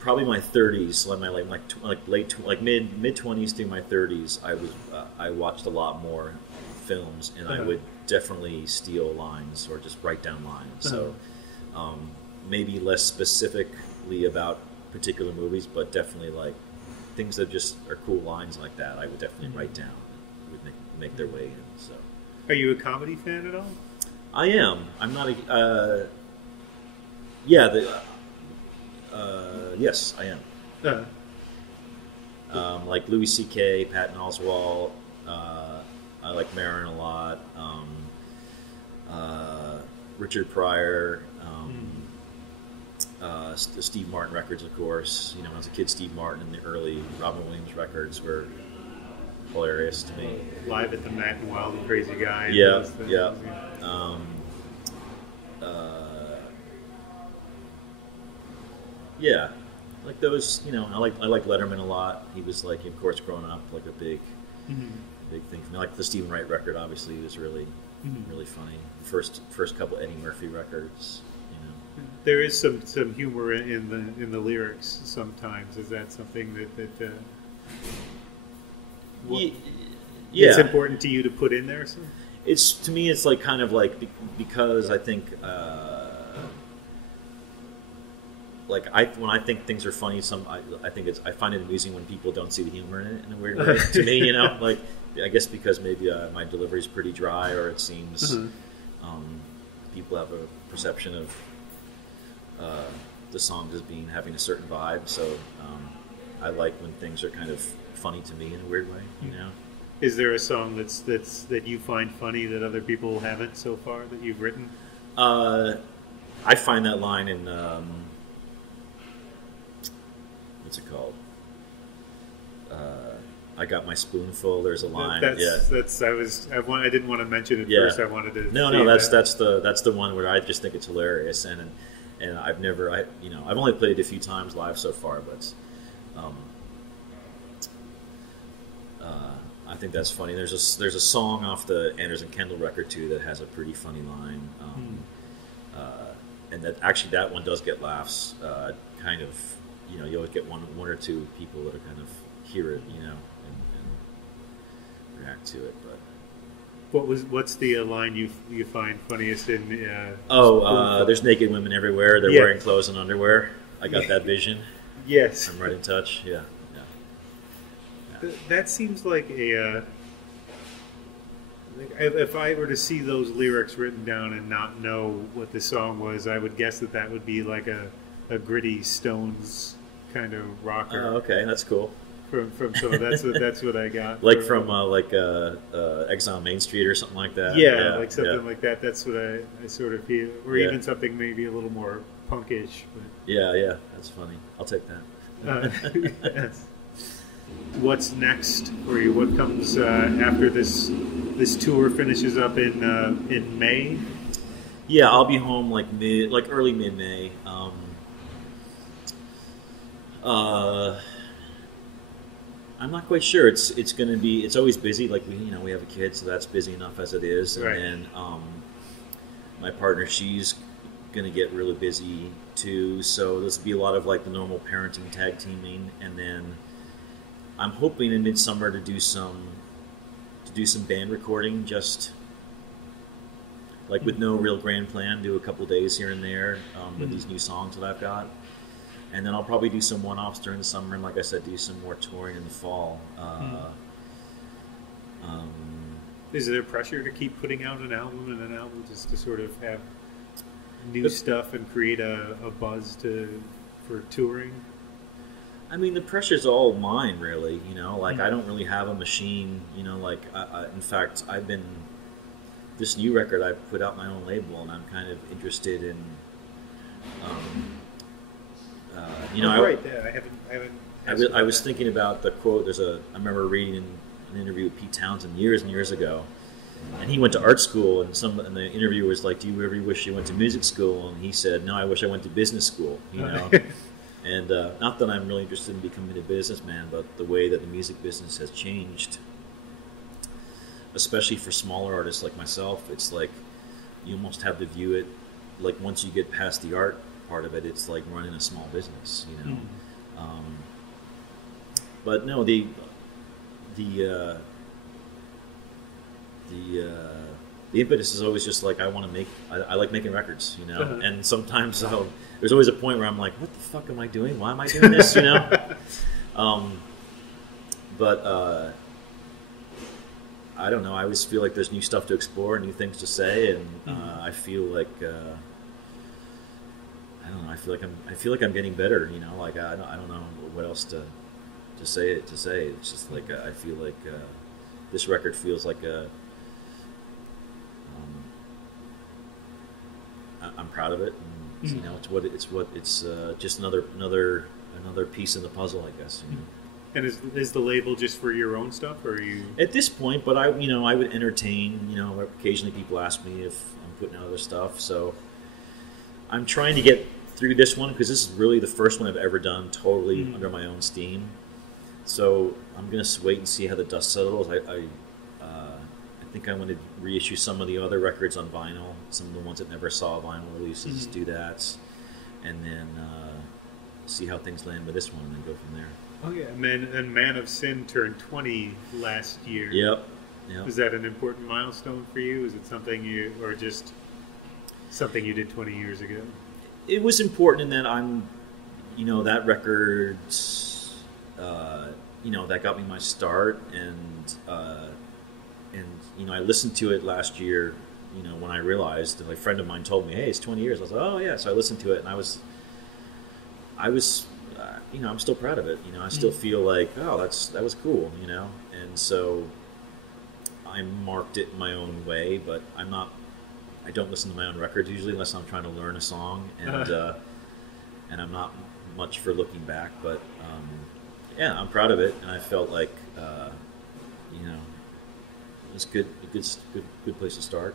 probably my 30s, like mid 20s through my 30s, I watched a lot more films, and I would definitely steal lines or just write down lines. So maybe less specifically about particular movies, but definitely like things that just are cool lines like that, I would definitely write down. Would make their way in. So, are you a comedy fan at all? I am. I'm not a. Yes, I am. Like Louis C.K., Patton Oswalt. I like Maron a lot. Richard Pryor. The Steve Martin records, of course. You know, when I was a kid, Steve Martin and the early Robin Williams records were hilarious to me. Live at the Mac and Wild and Crazy Guy. Yeah. Yeah, like those. You know, I like Letterman a lot. He was like, of course, growing up, like a big thing for me. Like the Stephen Wright record, obviously, was really funny. First couple Eddie Murphy records. You know, there is some humor in the lyrics sometimes. Is that something that it's important to you to put in there? So? It's, to me, it's like kind of like, because I think when I think things are funny, I find it amusing when people don't see the humor in it in a weird way. To me, you know, like, I guess because maybe my delivery is pretty dry, or it seems people have a perception of the songs as having a certain vibe. So I like when things are kind of funny to me in a weird way, you know. Is there a song that you find funny that other people haven't so far that you've written? I find that line in what's it called? I got my spoonful. There's a line. I didn't want to mention it first. I wanted to. No. That's the one where I just think it's hilarious, and I've only played it a few times live so far, but think that's funny. There's a song off the Anders and Kendall record too that has a pretty funny line, and that one does get laughs. Kind of, you always get one or two people that are kind of hear it, and react to it. But what's the line you find funniest in? There's naked women everywhere. They're wearing clothes and underwear. I got that vision. Yes, I'm right in touch. Yeah. That seems like a. If I were to see those lyrics written down and not know what the song was, I would guess that would be like a gritty Stones kind of rocker. Oh, okay, that's cool. From so that's what I got. Like from Exile Main Street or something like that. Yeah, like something like that. That's what I sort of feel, or even something maybe a little more punkish. But. Yeah, that's funny. I'll take that. Yes. What's next for you? What comes after this tour finishes up in May? Yeah, I'll be home early mid May. I'm not quite sure. It's going to be. It's always busy. Like we have a kid, so that's busy enough as it is. And then my partner, she's going to get really busy too. So this will be a lot of like the normal parenting, tag teaming, and then I'm hoping in midsummer to do some band recording, just like with no real grand plan. Do a couple days here and there with these new songs that I've got. And then I'll probably do some one-offs during the summer, and like I said, do some more touring in the fall. Is there pressure to keep putting out an album just to sort of have new stuff and create a buzz for touring? I mean, the pressure's all mine, really. I don't really have a machine. In fact, this new record I put out my own label, and I'm kind of interested in. I was thinking about the quote. I remember reading an interview with Pete Townsend years and years ago, and he went to art school. And the interviewer was like, "Do you ever wish you went to music school?" And he said, "No, I wish I went to business school." And not that I'm really interested in becoming a businessman, but the way that the music business has changed, especially for smaller artists like myself, it's like you almost have to view it like once you get past the art part of it, it's like running a small business, But no, the impetus is always just like I want to make. I like making records, And sometimes there's always a point where I'm like, what the fuck am I doing? Why am I doing this? But I don't know. I always feel like there's new stuff to explore, new things to say, and I feel like. I don't know. I feel like I'm getting better. Like I don't know what else to say. It's just like I feel like this record feels like I'm proud of it. And, it's just another piece in the puzzle, I guess. And is the label just for your own stuff, or are you? At this point, but I would entertain. Occasionally people ask me if I'm putting out other stuff, so I'm trying to get through this one because this is really the first one I've ever done totally under my own steam. So I'm gonna wait and see how the dust settles. I think I'm going to reissue some of the other records on vinyl, some of the ones that never saw vinyl releases. Do that, and then see how things land with this one, and then go from there. Oh yeah, Man of Sin turned 20 last year. Yep. Was that an important milestone for you? Is it something or just something you did 20 years ago? It was important in that that record, that got me my start, and I listened to it last year, when I realized, and a friend of mine told me, hey, it's 20 years. I was like, oh yeah. So I listened to it, and I was I'm still proud of it. I still feel like, oh, that was cool, and so I marked it in my own way, but I don't listen to my own records usually unless I'm trying to learn a song, and I'm not much for looking back, but I'm proud of it, and I felt like it was good place to start.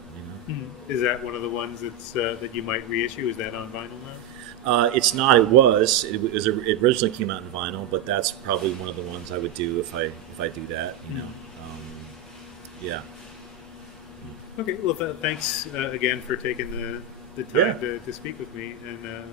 Is that one of the ones that you might reissue? Is that on vinyl now? It's not. It was. It originally came out in vinyl, but that's probably one of the ones I would do if I do that. Yeah. Okay, well, thanks again for taking the time to speak with me, and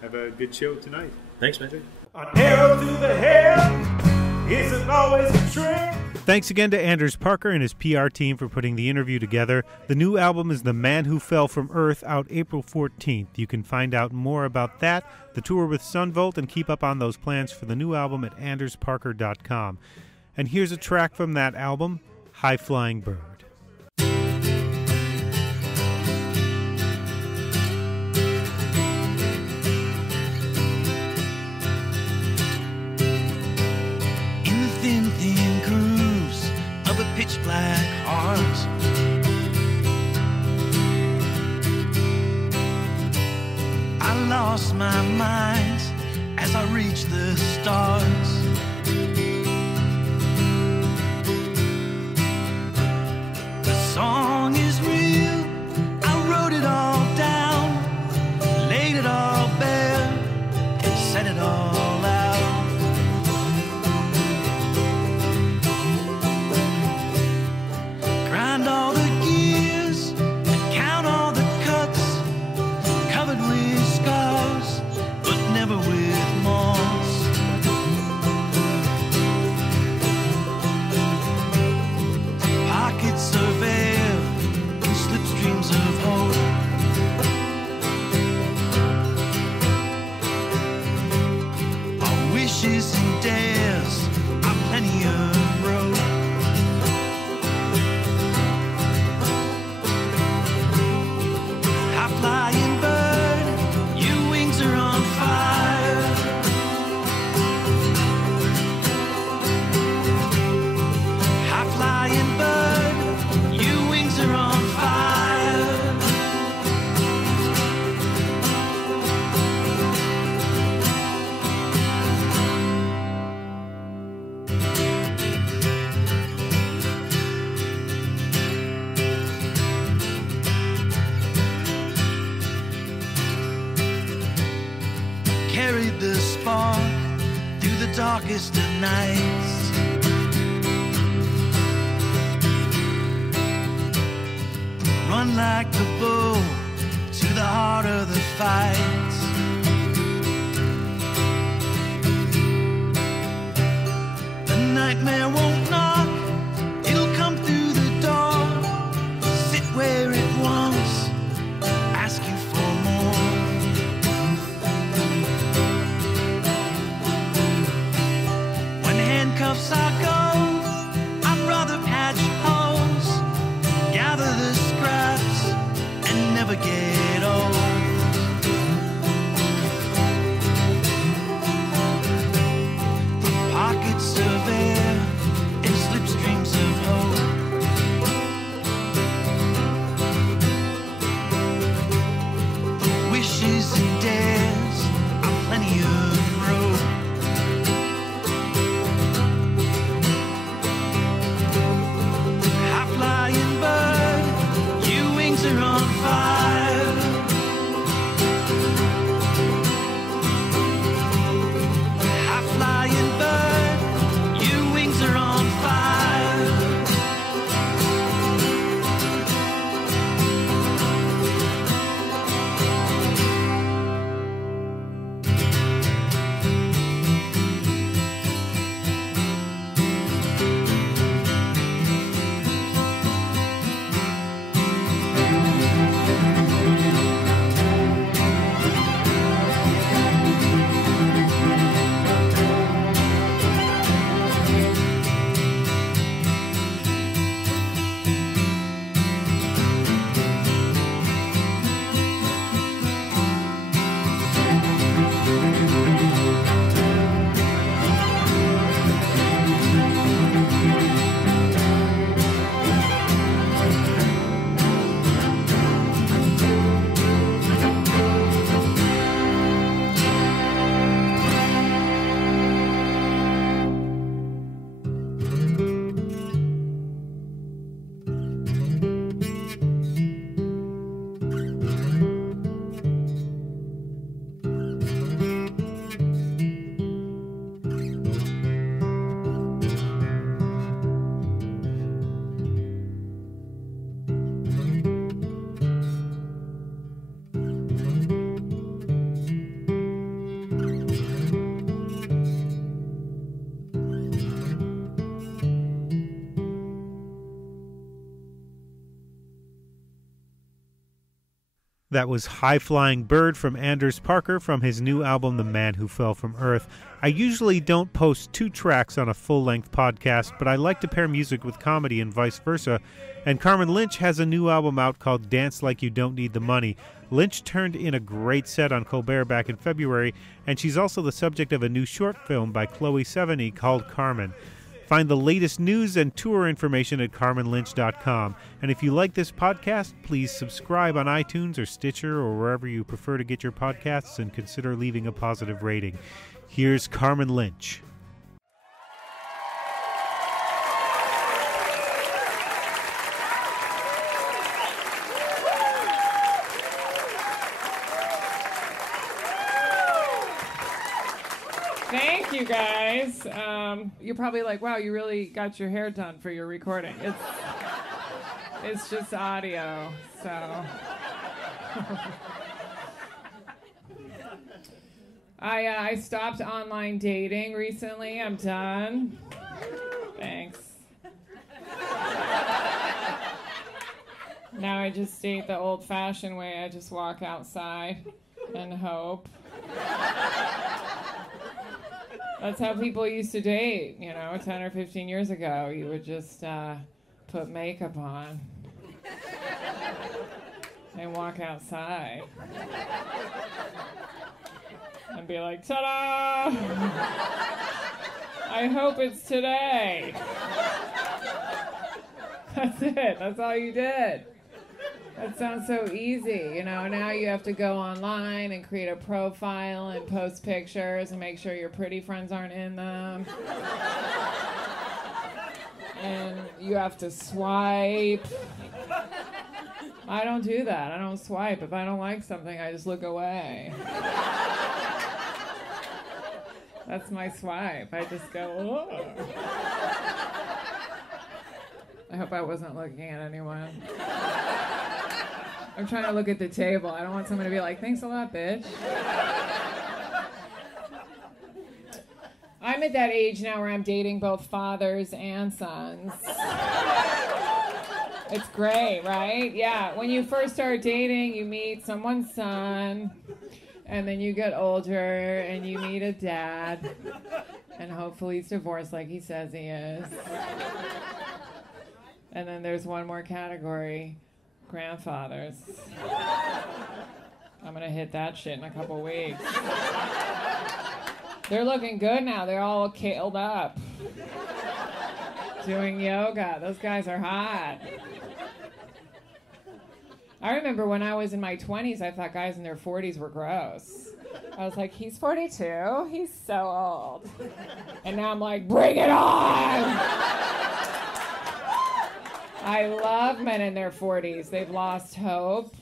have a good show tonight. Thanks, man. An arrow to the head isn't always a trick. Thanks again to Anders Parker and his PR team for putting the interview together. The new album is The Man Who Fell from Earth, out April 14th. You can find out more about that, the tour with Sunvolt, and keep up on those plans for the new album at andersparker.com. And here's a track from that album, High Flying Bird. Thin grooves of a pitch black heart, I lost my mind as I reached the stars. The song is real, I wrote it all down, laid it all bare, said it all out. All the gears and count all the cuts, covered with scars, but never with moss. Pockets of air and slipstreams of hope. Our wishes and dares are plenty of road. Flying bird, your wings are on fire. High flying bird, your wings are on fire. Carried the spark through the darkest of nights. Run like the bull to the heart of the fight. The nightmare won't knock, it'll come through the door. Sit where it wants, ask you for more. Handcuffs I go, I'd rather patch holes, gather the scraps, and never get old. Pockets of air and slipstreams of hope. Wishes and dares are plenty of road. Are on fire. High flying bird, your That was High Flying Bird from Anders Parker from his new album, The Man Who Fell from Earth. I usually don't post 2 tracks on a full-length podcast, but I like to pair music with comedy and vice versa, and Carmen Lynch has a new album out called Dance Like You Don't Need the Money. Lynch turned in a great set on Colbert back in February, and she's also the subject of a new short film by Chloe Sevigny called Carmen. Find the latest news and tour information at carmenlynch.com. And if you like this podcast, please subscribe on iTunes or Stitcher or wherever you prefer to get your podcasts, and consider leaving a positive rating. Here's Carmen Lynch. Thank you, guys. You're probably like, wow, you really got your hair done for your recording. It's just audio, so. I stopped online dating recently. I'm done. Thanks. Now I just date the old-fashioned way. I just walk outside and hope. That's how people used to date, 10 or 15 years ago. You would just put makeup on and walk outside and be like, ta-da! I hope it's today. That's it. That's all you did. That sounds so easy, Now you have to go online and create a profile and post pictures and make sure your pretty friends aren't in them. And you have to swipe. I don't do that. I don't swipe. If I don't like something, I just look away. That's my swipe. I just go, oh. I hope I wasn't looking at anyone. I'm trying to look at the table. I don't want someone to be like, thanks a lot, bitch. I'm at that age now where I'm dating both fathers and sons. It's great, right? Yeah, when you first start dating, you meet someone's son, and then you get older, and you meet a dad, and hopefully he's divorced like he says he is. And then there's one more category. Grandfathers. I'm gonna hit that shit in a couple weeks. They're looking good now. They're all keeled up. Doing yoga. Those guys are hot. I remember when I was in my 20s, I thought guys in their 40s were gross. I was like, he's 42? He's so old. And now I'm like, bring it on! I love men in their 40s. They've lost hope.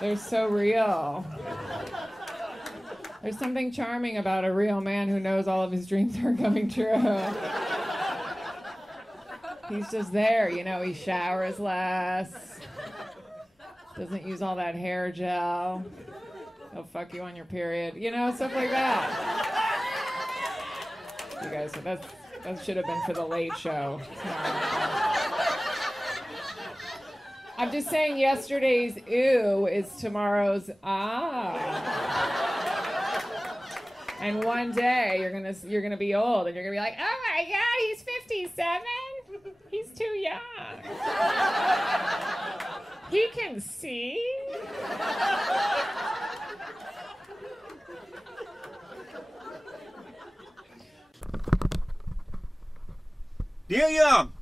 They're so real. There's something charming about a real man who knows all of his dreams are coming true. He's just there, he showers less, doesn't use all that hair gel, he'll fuck you on your period, stuff like that. You guys, that should have been for the Late Show. I'm just saying yesterday's ew is tomorrow's ah. And one day you're gonna be old and you're gonna be like, oh my God, he's 57? He's too young. He can see? Dear Young,